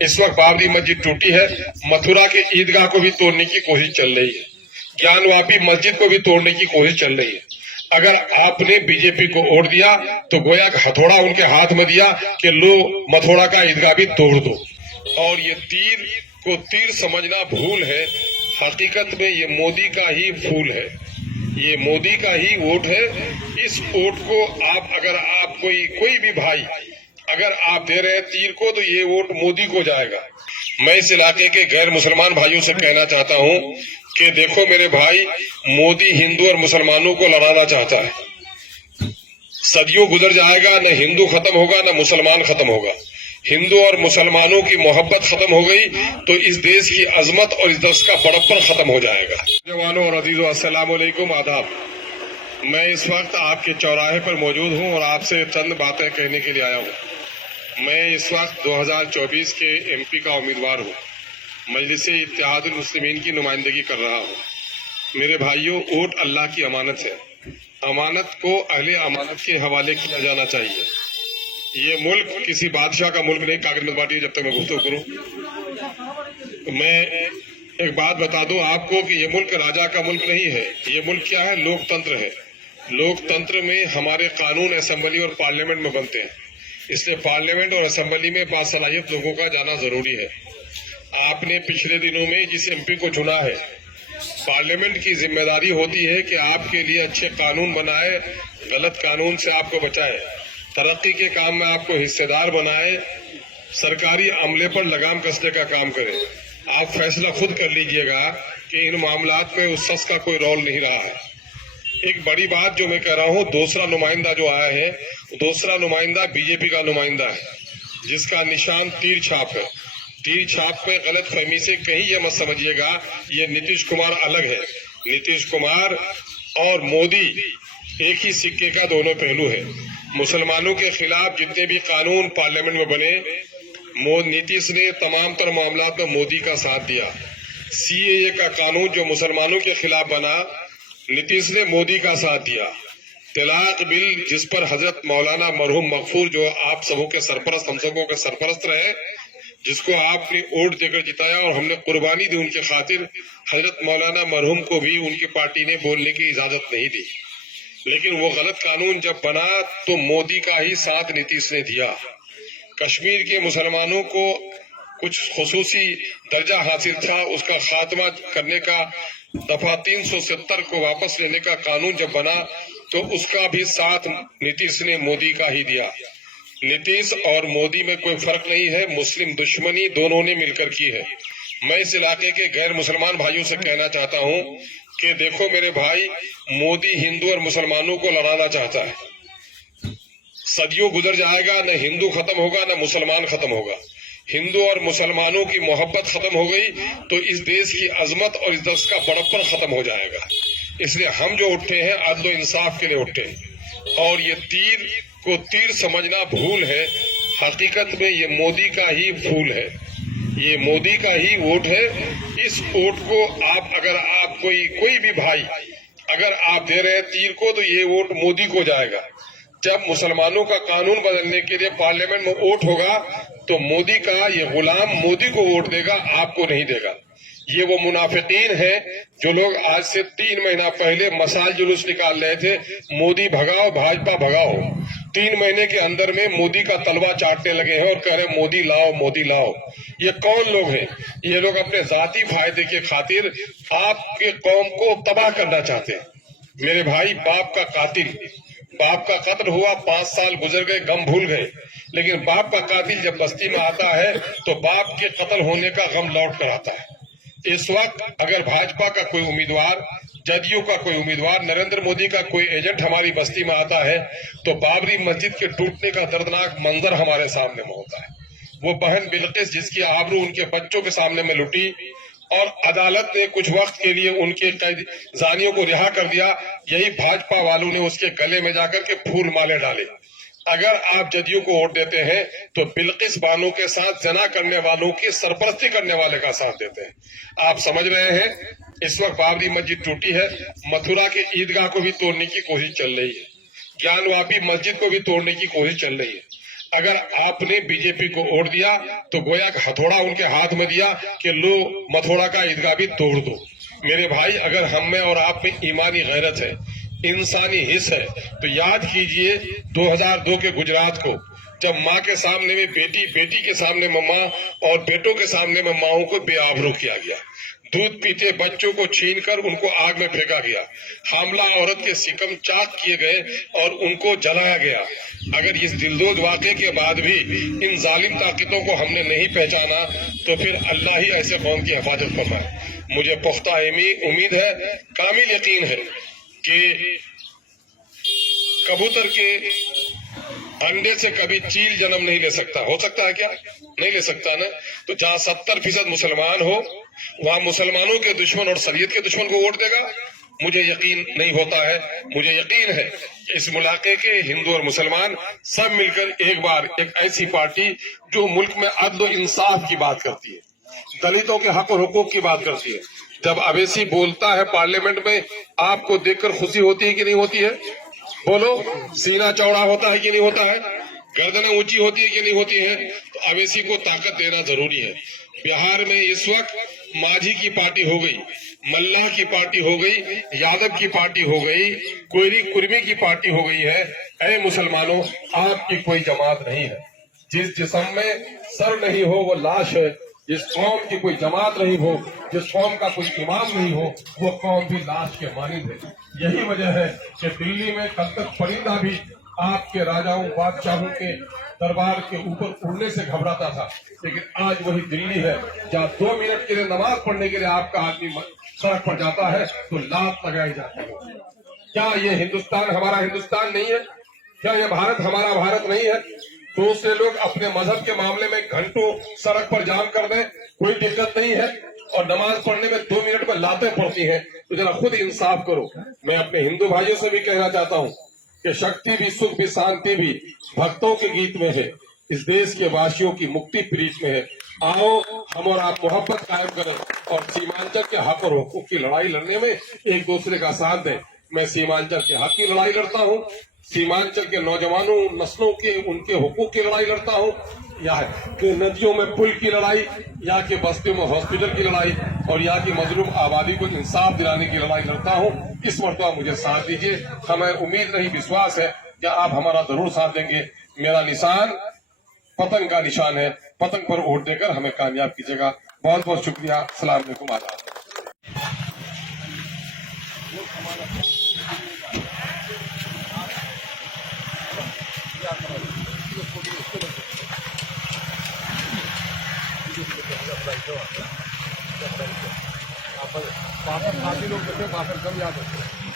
इस वक्त बाबरी मस्जिद टूटी है, मथुरा के ईदगाह को भी तोड़ने की कोशिश चल रही है, ज्ञानवापी मस्जिद को भी तोड़ने की कोशिश चल रही है। अगर आपने बीजेपी को वोट दिया तो गोया हथौड़ा उनके हाथ में दिया कि लो मथुरा का ईदगाह भी तोड़ दो। और ये तीर को तीर समझना भूल है, हकीकत में ये मोदी का ही फूल है, ये मोदी का ही वोट है। इस वोट को आप कोई भी भाई अगर आप दे रहे हैं तीर को तो ये वोट मोदी को जाएगा। मैं इस इलाके के गैर मुसलमान भाइयों से कहना चाहता हूं कि देखो मेरे भाई, मोदी हिंदू और मुसलमानों को लड़ाना चाहता है। सदियों गुजर जाएगा, न हिंदू खत्म होगा न मुसलमान खत्म होगा। हिंदू और मुसलमानों की मोहब्बत खत्म हो गई तो इस देश की अजमत और इस देश का बड़प्पन खत्म हो जाएगा। जवानों और अजीजों, अस्सलाम वालेकुम, आदाब। मैं इस वक्त आपके चौराहे पर मौजूद हूं और आपसे चंद बातें कहने के लिए आया हूं। मैं इस वक्त 2024 के एमपी का उम्मीदवार हूं, मजलिस इत्तेहादुल मुस्लिमीन की नुमाइंदगी कर रहा हूं। मेरे भाइयों, वोट अल्लाह की अमानत है, अमानत को अहले अमानत के हवाले किया जाना चाहिए। ये मुल्क किसी बादशाह का मुल्क नहीं। कागज मत बांटिए जब तक मैं गुफ्तगू करूं। मैं एक बात बता दूं आपको कि ये मुल्क राजा का मुल्क नहीं है। ये मुल्क क्या है? लोकतंत्र है। लोकतंत्र में हमारे कानून असेंबली और पार्लियामेंट में बनते हैं, इसलिए पार्लियामेंट और असेंबली में बासलाहियत लोगों का जाना जरूरी है। आपने पिछले दिनों में जिस एमपी को चुना है, पार्लियामेंट की जिम्मेदारी होती है कि आपके लिए अच्छे कानून बनाए, गलत कानून से आपको बचाए, तरक्की के काम में आपको हिस्सेदार बनाए, सरकारी अमले पर लगाम कसने का काम करे। आप फैसला खुद कर लीजिएगा कि इन मामलात में उस शख्स का कोई रोल नहीं रहा है। एक बड़ी बात जो मैं कह रहा हूं, दूसरा नुमाइंदा जो आया है, दूसरा नुमाइंदा बीजेपी का नुमाइंदा है, जिसका निशान तीर छाप है। तीर छाप में गलत फहमी से कहीं ये मत समझिएगा ये नीतीश कुमार अलग है। नीतीश कुमार और मोदी एक ही सिक्के का दोनों पहलू है। मुसलमानों के खिलाफ जितने भी कानून पार्लियामेंट में बने, नीतीश ने तमाम तर मामला में मोदी का साथ दिया। सीएए का कानून जो मुसलमानों के खिलाफ बना, नीतीश ने मोदी का साथ दिया। तलाक बिल जिस पर हजरत मौलाना मरहूम मगफूर, जो आप सबों के सरपरस्त, हम सबों के सरपरस्त रहे, जिसको आपने वोट देकर जिताया और हमने कुर्बानी दी उनके खातिर, हजरत मौलाना मरहूम को भी उनकी पार्टी ने बोलने की इजाजत नहीं दी। लेकिन वो गलत कानून जब बना तो मोदी का ही साथ नीतीश ने दिया। कश्मीर के मुसलमानों को कुछ खुसूसी दर्जा हासिल था, उसका खात्मा करने का, दफा 370 को वापस लेने का कानून जब बना तो उसका भी साथ नीतीश ने मोदी का ही दिया। नीतीश और मोदी में कोई फर्क नहीं है, मुस्लिम दुश्मनी दोनों ने मिलकर की है। मैं इस इलाके के गैर मुसलमान भाइयों से कहना चाहता हूं कि देखो मेरे भाई, मोदी हिंदू और मुसलमानों को लड़ाना चाहता है। सदियों गुजर जाएगा, न हिंदू खत्म होगा न मुसलमान खत्म होगा। हिंदू और मुसलमानों की मोहब्बत खत्म हो गई तो इस देश की अजमत और इस देश का बड़प्पन खत्म हो जाएगा। इसलिए हम जो उठे हैं अदल और इंसाफ के लिए उठे हैं। और ये तीर को तीर समझना भूल है, हकीकत में ये मोदी का ही फूल है, ये मोदी का ही वोट है। इस वोट को आप कोई भी भाई अगर आप दे रहे हैं तीर को तो ये वोट मोदी को जाएगा। जब मुसलमानों का कानून बदलने के लिए पार्लियामेंट में वोट होगा तो मोदी का ये गुलाम मोदी को वोट देगा, आपको नहीं देगा। ये वो मुनाफिकीन है जो लोग आज से 3 महीना पहले मसाल जुलूस निकाल रहे थे, मोदी भगाओ भाजपा भगाओ। 3 महीने के अंदर में मोदी का तलवा चाटने लगे हैं और कह रहे मोदी लाओ मोदी लाओ। ये कौन लोग हैं? ये लोग अपने जाती फायदे के खातिर आपके कौम को तबाह करना चाहते हैं। मेरे भाई, बाप का कत्ल हुआ, 5 साल गुजर गए, गम भूल गए, लेकिन बाप का कातिल जब बस्ती में आता है तो बाप के कत्ल होने का गम लौट कर आता है। इस वक्त अगर भाजपा का कोई उम्मीदवार, जदयू का कोई उम्मीदवार, नरेंद्र मोदी का कोई एजेंट हमारी बस्ती में आता है तो बाबरी मस्जिद के टूटने का दर्दनाक मंजर हमारे सामने में होता है। वो बहन बिल्किस जिसकी आबरू उनके बच्चों के सामने में लुटी और अदालत ने कुछ वक्त के लिए उनके जानियों को रिहा कर दिया, यही भाजपा वालों ने उसके गले में जाकर के फूल माले डाले। अगर आप जदयू को वोट देते हैं तो बिल्किस बानो के साथ जना करने वालों की सरपरस्ती करने वाले का साथ देते हैं। आप समझ रहे हैं, इस वक्त बाबरी मस्जिद टूटी है, मथुरा के ईदगाह को भी तोड़ने की कोशिश चल रही है, ज्ञानवापी मस्जिद को भी तोड़ने की कोशिश चल रही है। अगर आपने बीजेपी को वोट दिया तो गोया का हथौड़ा उनके हाथ में दिया कि लो मथुरा का ईदगाह भी तोड़ दो। मेरे भाई, अगर हम में और आप में ईमानी गैरत है, इंसानी हिस्स है, तो याद कीजिए 2002 के गुजरात को, जब माँ के सामने में बेटी, बेटी के सामने में माँ और बेटों के सामने में माओं को बेआबरू किया गया। दूध पीते बच्चों को छीनकर उनको आग में फेंका गया। हामला औरत के सिकम चाक किए गए और उनको जलाया गया। अगर इस दिलदोज वाक़े के बाद भी इन जालिम ताकतों को हमने नहीं पहचाना तो फिर अल्लाह ही ऐसे कौम की हिफाजत फरमाए। मुझे पुख्ता उम्मीद है, कामिल यकीन है कि कबूतर के अंडे से कभी चील जन्म नहीं ले सकता। हो सकता है क्या? नहीं ले सकता ना। तो जहाँ 70% मुसलमान हो वहां मुसलमानों के दुश्मन और शरीयत के दुश्मन को वोट देगा? मुझे यकीन नहीं होता है। मुझे यकीन है कि इस मुलाके के हिंदू और मुसलमान सब मिलकर एक बार एक ऐसी पार्टी जो मुल्क में अदल और इंसाफ की बात करती है, दलितों के हक और हुकूक की बात करती है। जब अवैसी बोलता है पार्लियामेंट में, आपको देखकर खुशी होती है कि नहीं होती है? बोलो, सीना चौड़ा होता है कि नहीं होता है? गर्दनें ऊंची होती है कि नहीं होती है? तो अवैसी को ताकत देना जरूरी है। बिहार में इस वक्त माझी की पार्टी हो गई, मल्लाह की पार्टी हो गई, यादव की पार्टी हो गई, कोयरी कुर्मी की पार्टी हो गई है। ऐ मुसलमानों, आपकी कोई जमात नहीं है। जिस जिस्म में सर नहीं हो वो लाश है। जिस कौम की कोई जमात नहीं हो, जिस कौम का कोई इमाम नहीं हो, वो कौम भी लाश के मानिंद है। यही वजह है कि दिल्ली में कल तक परिंदा भी आपके राजाओं बादशाहों के दरबार के ऊपर उड़ने से घबराता था, लेकिन आज वही दिल्ली है जहाँ 2 मिनट के लिए नमाज पढ़ने के लिए आपका आदमी सड़क पर जाता है तो लात लगाई जाती है। क्या ये हिंदुस्तान हमारा हिंदुस्तान नहीं है? क्या ये भारत हमारा भारत नहीं है? दूसरे लोग अपने मजहब के मामले में घंटों सड़क पर जाम कर दें, कोई दिक्कत नहीं है, और नमाज पढ़ने में 2 मिनट में लातें पड़ती हैं। तो जरा खुद इंसाफ करो। मैं अपने हिंदू भाइयों से भी कहना चाहता हूँ कि शक्ति भी, सुख भी, शांति भी भक्तों के गीत में है। इस देश के वासियों की मुक्ति प्रीत में है। आओ हम और आप मोहब्बत कायम करें और सीमांचल के हक और हुकूक की लड़ाई लड़ने में एक दूसरे का साथ दें। मैं सीमांचल के हक की लड़ाई लड़ता हूँ, सीमांचल के नौजवानों नस्लों के उनके हुकूक की लड़ाई लड़ता हूँ, या कि नदियों में पुल की लड़ाई, या कि बस्तियों में हॉस्पिटल की लड़ाई, और यहाँ की मजलूम आबादी को इंसाफ दिलाने की लड़ाई लड़ता हूँ। इस मरतबा मुझे साथ दीजिए। हमें उम्मीद नहीं, विश्वास है कि आप हमारा जरूर साथ देंगे। मेरा निशान पतंग का निशान है। पतंग पर वोट देकर हमें कामयाब कीजिएगा। बहुत बहुत शुक्रिया। अस्सलाम वालेकुम। आदाब। काफी लोग बैठे, कम याद है।